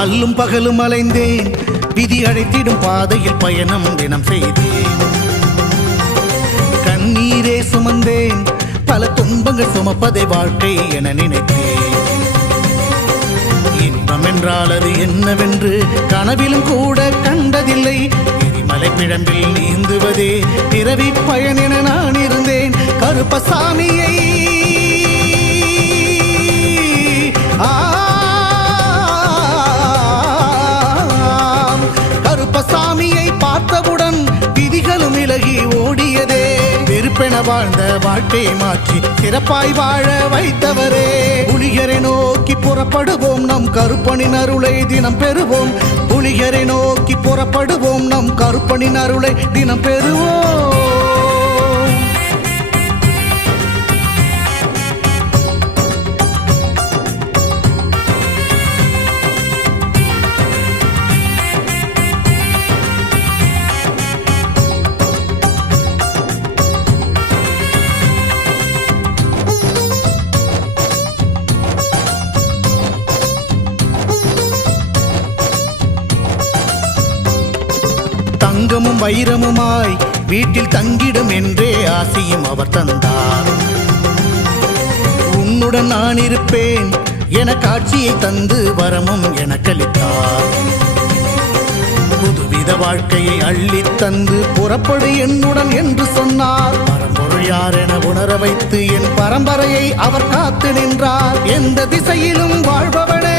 அல்லும் பகலும் அலைந்தேன், விதி அழைத்திடும் பாதையில் பயணம் தினம் செய்தேன். கண்ணீரே சுமந்தேன், பல துன்பங்கள் சுமப்பதை வாழ்க்கை என நினைத்தேன். இன்பம் என்றால் அது என்னவென்று கனவிலும் கூட கண்டதில்லை. எரிமலை பிழம்பில் நீந்துவதே பிறவி பயன் என நான் இருந்தேன். கருப்பசாமியை கருப்பசாமியை பார்த்தவுடன் விதிகளும் விலகி ஓடியதே. வெறுப்பென வாழ்ந்த வாழ்க்கையை மாற்றி சிறப்பாய் வாழ வைத்தவரே. புலிகரை நோக்கி புறப்படுவோம், நம் கருப்பனின் அருளை தினம் பெறுவோம். புலிகரை நோக்கி புறப்படுவோம், நம் கருப்பனின் அருளை தினம் பெறுவோம். தங்கமும் வைரமுமாய் வீட்டில் தங்கிடும் என்றே ஆசையும் அவர் தந்தார். உன்னுடன் நான் இருப்பேன் என காட்சியை தந்து வரமும் எனக்களித்தார். புதுவித வாழ்க்கையை அள்ளி தந்து புறப்படு என்னுடன் என்று சொன்னார். பரம்பொருள் யார் என உணர வைத்து என் பரம்பரையை அவர் காத்து நின்றார். எந்த திசையிலும் வாழ்பவனே